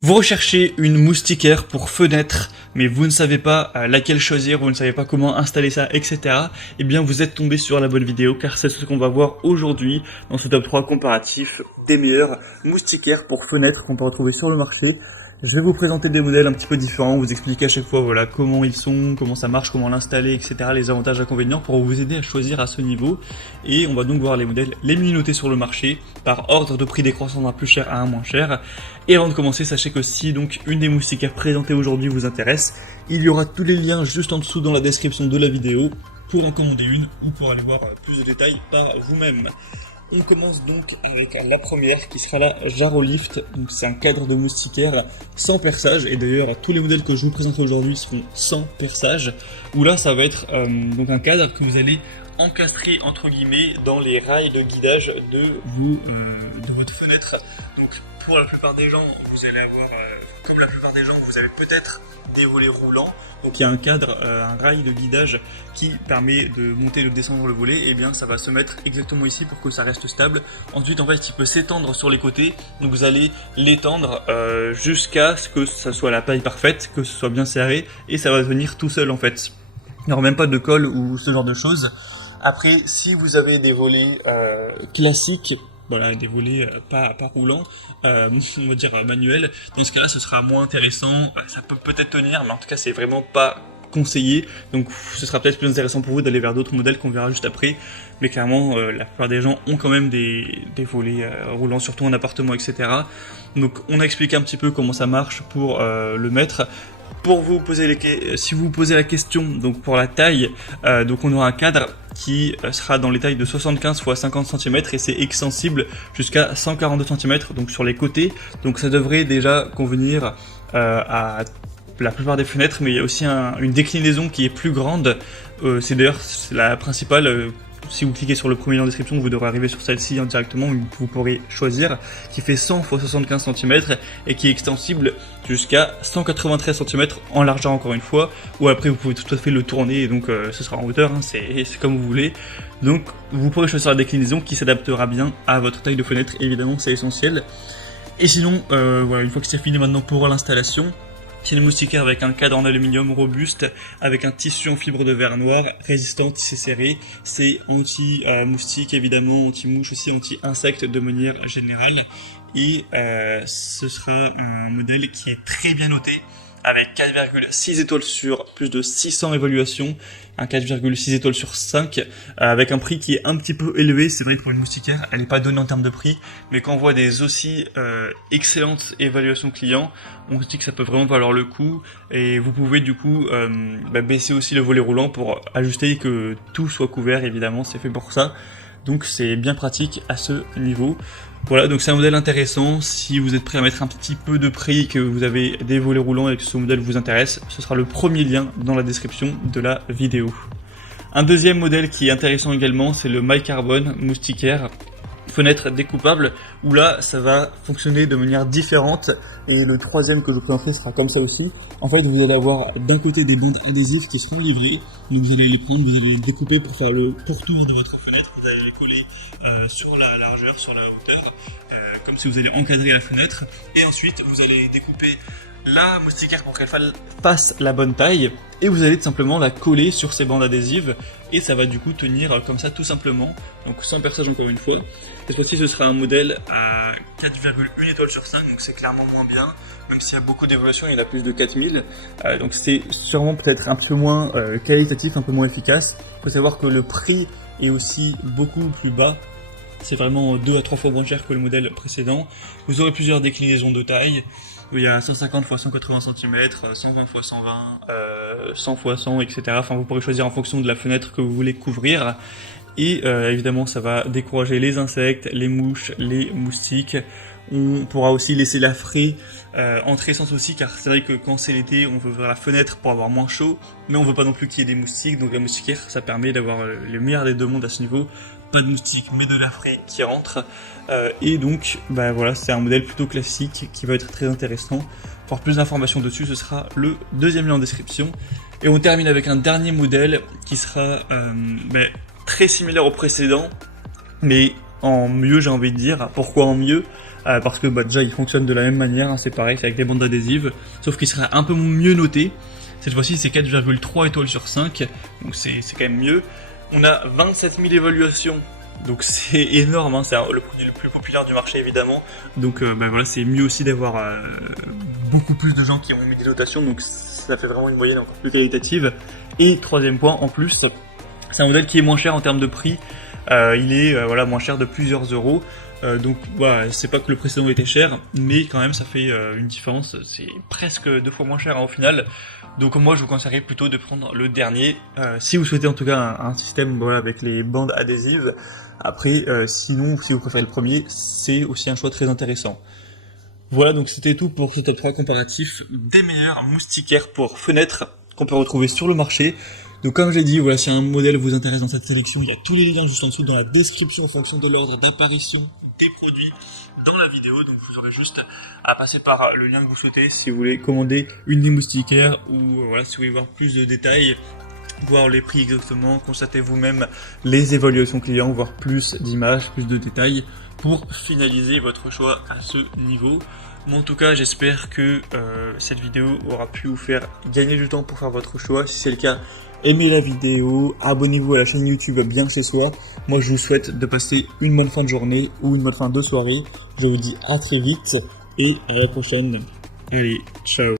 Vous recherchez une moustiquaire pour fenêtre, mais vous ne savez pas laquelle choisir, vous ne savez pas comment installer ça, etc. Eh bien, vous êtes tombé sur la bonne vidéo, car c'est ce qu'on va voir aujourd'hui dans ce top 3 comparatif des meilleures moustiquaires pour fenêtre qu'on peut retrouver sur le marché. Je vais vous présenter des modèles un petit peu différents, vous expliquer à chaque fois voilà comment ils sont, comment ça marche, comment l'installer, etc. Les avantages et inconvénients pour vous aider à choisir à ce niveau. Et on va donc voir les modèles les mieux notés sur le marché par ordre de prix décroissant d'un plus cher à un moins cher. Et avant de commencer, sachez que si donc une des moustiquaires présentées aujourd'hui vous intéresse, il y aura tous les liens juste en dessous dans la description de la vidéo pour en commander une ou pour aller voir plus de détails par vous-même. On commence donc avec la première qui sera la Jarolift. Donc c'est un cadre de moustiquaire sans perçage, et d'ailleurs tous les modèles que je vous présenterai aujourd'hui seront sans perçage, où là ça va être donc un cadre que vous allez encastrer entre guillemets dans les rails de guidage de votre fenêtre. Donc pour la plupart des gens, vous allez avoir, comme la plupart des gens, vous avez peut-être des volets roulants. Donc il y a un cadre, un rail de guidage qui permet de monter et de descendre le volet, et bien ça va se mettre exactement ici pour que ça reste stable. Ensuite en fait il peut s'étendre sur les côtés, donc vous allez l'étendre jusqu'à ce que ça soit la taille parfaite, que ce soit bien serré, et ça va venir tout seul en fait. Il n'y aura même pas de colle ou ce genre de choses. Après, si vous avez des volets classiques, voilà, des volets pas roulants, on va dire manuels, dans ce cas-là ce sera moins intéressant, ça peut peut-être tenir, mais en tout cas c'est vraiment pas conseillé, donc ce sera peut-être plus intéressant pour vous d'aller vers d'autres modèles qu'on verra juste après, mais clairement la plupart des gens ont quand même des volets roulants, surtout en appartement, etc. Donc on a expliqué un petit peu comment ça marche pour le mettre. Pour vous poser si vous vous posez la question, donc pour la taille, donc on aura un cadre qui sera dans les tailles de 75 x 50 cm et c'est extensible jusqu'à 142 cm donc sur les côtés, donc ça devrait déjà convenir à la plupart des fenêtres, mais il y a aussi une déclinaison qui est plus grande, c'est d'ailleurs la principale. Si vous cliquez sur le premier lien en description, vous devrez arriver sur celle-ci directement, où vous pourrez choisir, qui fait 100 x 75 cm et qui est extensible jusqu'à 193 cm en largeur encore une fois, ou après vous pouvez tout à fait le tourner, et donc ce sera en hauteur, hein, c'est comme vous voulez. Donc vous pourrez choisir la déclinaison qui s'adaptera bien à votre taille de fenêtre, évidemment c'est essentiel. Et sinon, voilà, une fois que c'est fini maintenant pour l'installation, c'est une moustiquaire avec un cadre en aluminium robuste, avec un tissu en fibre de verre noir, résistant, tissé serré. C'est anti-moustique évidemment, anti-mouche aussi, anti-insectes de manière générale. Et ce sera un modèle qui est très bien noté, avec 4,6 étoiles sur plus de 600 évaluations, un 4,6 étoiles sur 5, avec un prix qui est un petit peu élevé. C'est vrai que pour une moustiquaire, elle n'est pas donnée en termes de prix, mais quand on voit des aussi excellentes évaluations clients, on se dit que ça peut vraiment valoir le coup, et vous pouvez du coup baisser aussi le volet roulant pour ajuster que tout soit couvert, évidemment, c'est fait pour ça. Donc c'est bien pratique à ce niveau. Voilà, donc c'est un modèle intéressant. Si vous êtes prêt à mettre un petit peu de prix, que vous avez des volets roulants et que ce modèle vous intéresse, ce sera le premier lien dans la description de la vidéo. Un deuxième modèle qui est intéressant également, c'est le MyCarbon moustiquaire fenêtre découpable, où là ça va fonctionner de manière différente, et le troisième que je vous présenterai sera comme ça aussi. En fait vous allez avoir d'un côté des bandes adhésives qui seront livrées, donc vous allez les prendre, vous allez les découper pour faire le pourtour de votre fenêtre, vous allez les coller sur la largeur, sur la hauteur, comme si vous allez encadrer la fenêtre, et ensuite vous allez découper la moustiquaire pour qu'elle fasse la bonne taille, et vous allez tout simplement la coller sur ces bandes adhésives, et ça va du coup tenir comme ça tout simplement, donc sans perçage encore une fois. Cette fois-ci ce sera un modèle à 4,1 étoiles sur 5, donc c'est clairement moins bien, même s'il y a beaucoup d'évolution, il y en a plus de 4000, donc c'est sûrement peut-être un petit peu moins qualitatif, un peu moins efficace. Il faut savoir que le prix est aussi beaucoup plus bas. C'est vraiment 2 à 3 fois moins cher que le modèle précédent. Vous aurez plusieurs déclinaisons de taille. Il y a 150 x 180 cm, 120 x 120, 100 x 100, etc. Enfin, vous pourrez choisir en fonction de la fenêtre que vous voulez couvrir. Et évidemment, ça va décourager les insectes, les mouches, les moustiques. On pourra aussi laisser la fraie entrer sans souci, car c'est vrai que quand c'est l'été, on veut ouvrir la fenêtre pour avoir moins chaud, mais on veut pas non plus qu'il y ait des moustiques. Donc la moustiquaire, ça permet d'avoir le meilleur des deux mondes à ce niveau. Pas de moustiques, mais de la fraie qui rentre. Et donc, voilà, c'est un modèle plutôt classique qui va être très intéressant. Pour plus d'informations dessus, ce sera le deuxième lien en description. Et on termine avec un dernier modèle qui sera très similaire au précédent, mais en mieux, j'ai envie de dire. Pourquoi en mieux? parce que déjà il fonctionne de la même manière, hein, c'est pareil, c'est avec des bandes adhésives, sauf qu'il sera un peu mieux noté. Cette fois-ci c'est 4,3 étoiles sur 5, donc c'est quand même mieux. On a 27 000 évaluations, donc c'est énorme, hein, c'est le produit le plus populaire du marché évidemment, donc voilà, c'est mieux aussi d'avoir beaucoup plus de gens qui ont mis des notations, donc ça fait vraiment une moyenne encore plus qualitative. Et troisième point, en plus, c'est un modèle qui est moins cher en termes de prix, il est voilà, moins cher de plusieurs euros. Donc voilà, c'est pas que le précédent était cher, mais quand même ça fait une différence, c'est presque 2 fois moins cher hein, au final. Donc moi je vous conseillerais plutôt de prendre le dernier, si vous souhaitez en tout cas un système voilà, avec les bandes adhésives. Après sinon si vous préférez le premier, c'est aussi un choix très intéressant. Voilà, donc c'était tout pour ce top 3 comparatif des meilleurs moustiquaires pour fenêtres qu'on peut retrouver sur le marché. Donc comme j'ai dit, voilà, si un modèle vous intéresse dans cette sélection, il y a tous les liens juste en dessous dans la description en fonction de l'ordre d'apparition des produits dans la vidéo. Donc vous aurez juste à passer par le lien que vous souhaitez si vous voulez commander une des moustiquaires ou voilà, si vous voulez voir plus de détails, voir les prix exactement, constater vous-même les évaluations clients, voir plus d'images, plus de détails pour finaliser votre choix à ce niveau. Moi en tout cas j'espère que cette vidéo aura pu vous faire gagner du temps pour faire votre choix. Si c'est le cas, aimez la vidéo, abonnez-vous à la chaîne YouTube Bien Chez Soi. Moi je vous souhaite de passer une bonne fin de journée ou une bonne fin de soirée. Je vous dis à très vite et à la prochaine. Allez, ciao.